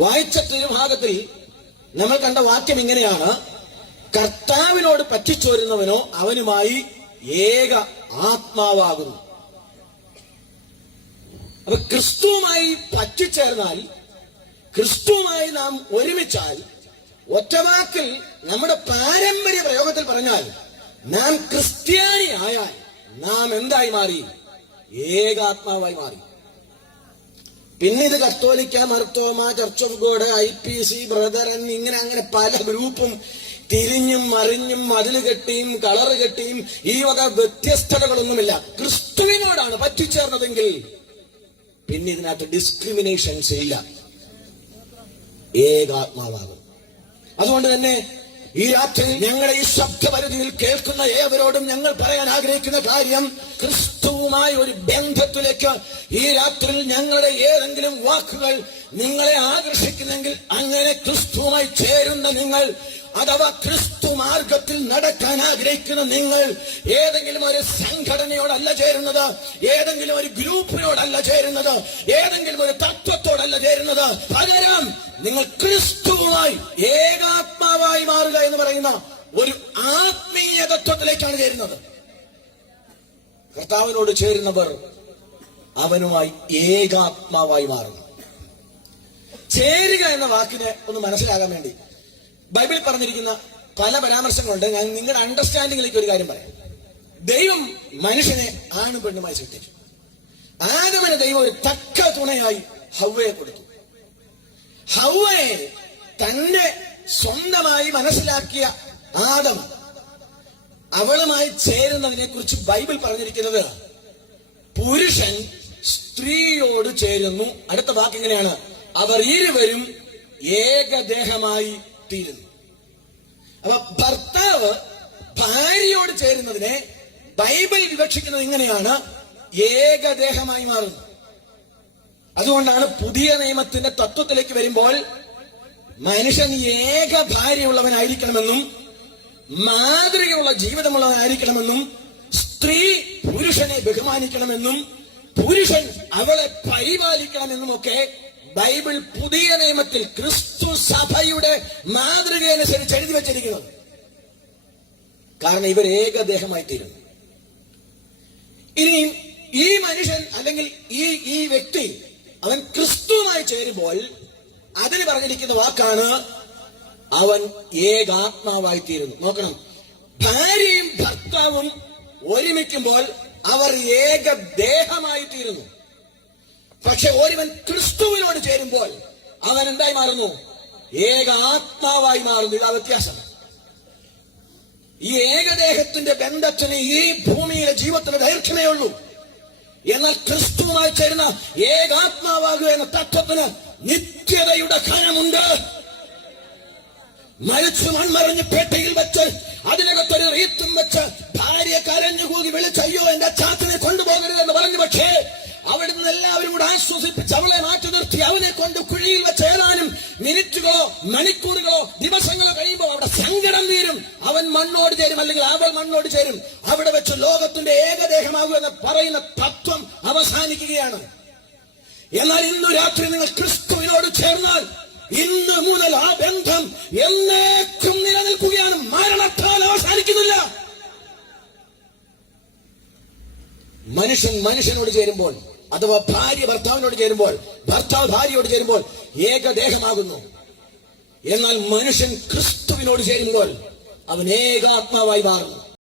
വായിച്ച തിരുഭാഗത്തിൽ നമ്മൾ കണ്ട വാക്യം ഇങ്ങനെയാണ്: കർത്താവിനോട് പറ്റിച്ചോരുന്നവനോ അവനുമായി ഏക ആത്മാവാകുന്നു. അപ്പൊ ക്രിസ്തുവുമായി പറ്റിച്ചേർന്നാൽ, ക്രിസ്തുവുമായി നാം ഒരുമിച്ചാൽ, ഒറ്റവാക്കിൽ നമ്മുടെ പാരമ്പര്യ പ്രയോഗത്തിൽ പറഞ്ഞാൽ, നാം ക്രിസ്ത്യാനി ആയാൽ നാം എന്തായി മാറി? ഏകാത്മാവായി മാറി. പിന്നെ ഇത് കത്തോലിക്ക, Mar Thoma, church of God, IPC, brethren, ഇങ്ങനെ അങ്ങനെ പല ഗ്രൂപ്പും തിരിഞ്ഞും മറിഞ്ഞും മതിൽ കെട്ടിയും കളറ് കെട്ടിയും ഈ വക വ്യത്യസ്തതകളൊന്നുമില്ല. ക്രിസ്തുവിനോടാണ് പറ്റിച്ചേർന്നതെങ്കിൽ പിന്നെ ഇതിനകത്ത് ഡിസ്ക്രിമിനേഷൻസ് ഇല്ല, ഏകാത്മാവാകും. അതുകൊണ്ട് തന്നെ ഈ രാത്രി ഞങ്ങളുടെ ഈ ശബ്ദപരിധിയിൽ കേൾക്കുന്ന ഏവരോടും ഞങ്ങൾ പറയാൻ ആഗ്രഹിക്കുന്ന കാര്യം, ക്രിസ്തുവുമായി ഒരു ബന്ധത്തിലേക്ക് ഈ രാത്രിയിൽ ഞങ്ങളുടെ ഏതെങ്കിലും വാക്കുകൾ നിങ്ങളെ ആകർഷിക്കുന്നെങ്കിൽ, അങ്ങനെ ക്രിസ്തുവുമായി ചേരുന്ന നിങ്ങൾ, അഥവാ ക്രിസ്തു മാർഗത്തിൽ നടക്കാൻ ആഗ്രഹിക്കുന്ന നിങ്ങൾ, ഏതെങ്കിലും ഒരു സംഘടനയോടല്ല ചേരുന്നത്, ഏതെങ്കിലും ഒരു ഗ്രൂപ്പിനോടല്ല ചേരുന്നത്, ഏതെങ്കിലും ഒരു തത്വത്തോടല്ല ചേരുന്നത്, പകരം നിങ്ങൾ ക്രിസ്തുവുമായി ഏകാത്മാവായി മാറുക എന്ന് പറയുന്ന ഒരു ആത്മീയ തത്വത്തിലേക്കാണ് ചേരുന്നത്. കർത്താവിനോട് ചേരുന്നവർ അവനുമായി ഏകാത്മാവായി മാറുന്നു. ചേരുക എന്ന വാക്കിനെ ഒന്ന് മനസ്സിലാകാൻ വേണ്ടി ബൈബിളിൽ പറഞ്ഞിരിക്കുന്ന പല പരാമർശങ്ങളുണ്ട്. ഞാൻ നിങ്ങളുടെ അണ്ടർസ്റ്റാൻഡിങ്ങിലേക്ക് ഒരു കാര്യം പറയാം. ദൈവം മനുഷ്യനെ ആണും പെണ്ണുമായി സൃഷ്ടിച്ചു. ആദമിന് ദൈവം ഒരു തക്ക തുണയായി ഹവ്വയെ കൊടുത്തു. ഹവ്വയെ തന്നെ സ്വന്തമായി മനസ്സിലാക്കിയ ആദം അവളുമായി ചേരുന്നതിനെ കുറിച്ച് ബൈബിൾ പറഞ്ഞിരിക്കുന്നത്, പുരുഷൻ സ്ത്രീയോട് ചേരുന്നു. അടുത്ത വാക്ക് ഇങ്ങനെയാണ്: അവർ ഇരുവരും ഏകദേഹമായി തീരുന്നു. അപ്പൊ ഭർത്താവ് ഭാര്യയോട് ചേരുന്നതിനെ ബൈബിൾ വിവക്ഷിക്കുന്നത് ഇങ്ങനെയാണ്: ഏകദേഹമായി മാറുന്നു. അതുകൊണ്ടാണ് പുതിയ നിയമത്തിന്റെ തത്വത്തിലേക്ക് വരുമ്പോൾ മനുഷ്യൻ ഏക ഭാര്യയുള്ളവനായിരിക്കണമെന്നും മാതൃകയുള്ള ജീവിതമുള്ളവനായിരിക്കണമെന്നും സ്ത്രീ പുരുഷനെ ബഹുമാനിക്കണമെന്നും പുരുഷൻ അവളെ പരിപാലിക്കണമെന്നും ഒക്കെ ബൈബിൾ പുതിയ നിയമത്തിൽ ക്രിസ്തു സഭയുടെ മാതൃകയനുസരിച്ച് എഴുതി വച്ചിരിക്കുന്നത്. കാരണം ഇവർ ഏകദേഹമായി തീരുന്നു. ഇനി ഈ മനുഷ്യൻ അല്ലെങ്കിൽ ഈ വ്യക്തി അവൻ ക്രിസ്തുവുമായി ചേരുമ്പോൾ അതിന് പറഞ്ഞിരിക്കുന്ന വാക്കാണ് അവൻ ഏകാത്മാവായി തീരുന്നു. നോക്കണം, ഭാര്യയും ഭർത്താവും ഒരുമിക്കുമ്പോൾ അവർ ഏകദേഹമായി തീരുന്നു. പക്ഷെ ഒരുവൻ ക്രിസ്തുവിനോട് ചേരുമ്പോൾ അവൻ എന്തായി മാറുന്നു? ഏകാത്മാവായി മാറുന്നു. ഇതാ വ്യത്യാസം. ഈ ഏകദേഹത്തിന്റെ ബന്ധത്തിന് ഈ ഭൂമിയിലെ ജീവിതത്തിന് ദൈർഘ്യമേ ഉള്ളൂ. എന്നാൽ ക്രിസ്തുവുമായി ചേരുന്ന ഏകാത്മാവാകുക എന്ന തത്വത്തിന് നിത്യതയുടെ ഘനമുണ്ട്. മരിച്ചു മൺമറിഞ്ഞ് പേട്ടയിൽ വെച്ച് അതിനകത്തൊരു റീത്തും വെച്ച് ഭാര്യ കരഞ്ഞുകൂകി വിളിച്ചയ്യോ എന്റെ ചാച്ചനെ കൊണ്ടുപോകരുതെന്ന് പറഞ്ഞു. പക്ഷേ അവിടുന്ന് എല്ലാവരും കൂടെ ആശ്വസിപ്പിച്ച് അവളെ മാറ്റി നിർത്തി അവനെ കൊണ്ട് കുഴിയിൽ വെച്ച് ഏതാനും മിനിറ്റുകളോ മണിക്കൂറുകളോ ദിവസങ്ങളോ കഴിയുമ്പോൾ അവിടെ സങ്കടം തീരും. അവൻ മണ്ണോട് ചേരും, അല്ലെങ്കിൽ അവൾ മണ്ണോട് ചേരും. അവിടെ വെച്ച് ലോകത്തിന്റെ ഏകദേഹമാകും എന്ന് പറയുന്ന തത്വം അവസാനിക്കുകയാണ്. എന്നാൽ ഇന്നു രാത്രി നിങ്ങൾ ക്രിസ്തുവിനോട് ചേർന്നാൽ ഇന്ന് മുതൽ ആ ബന്ധം എന്നേക്കും നിലനിൽക്കുകയാണ്. മരണത്താൽ അവസാനിക്കുന്നില്ല. മനുഷ്യൻ മനുഷ്യനോട് ചേരുമ്പോൾ, അഥവാ ഭാര്യ ഭർത്താവിനോട് ചേരുമ്പോൾ, ഭർത്താവ് ഭാര്യയോട് ചേരുമ്പോൾ ഏകദേഹമാകുന്നു. എന്നാൽ മനുഷ്യൻ ക്രിസ്തുവിനോട് ചേരുമ്പോൾ അവൻ ഏകാത്മാവായി മാറുന്നു.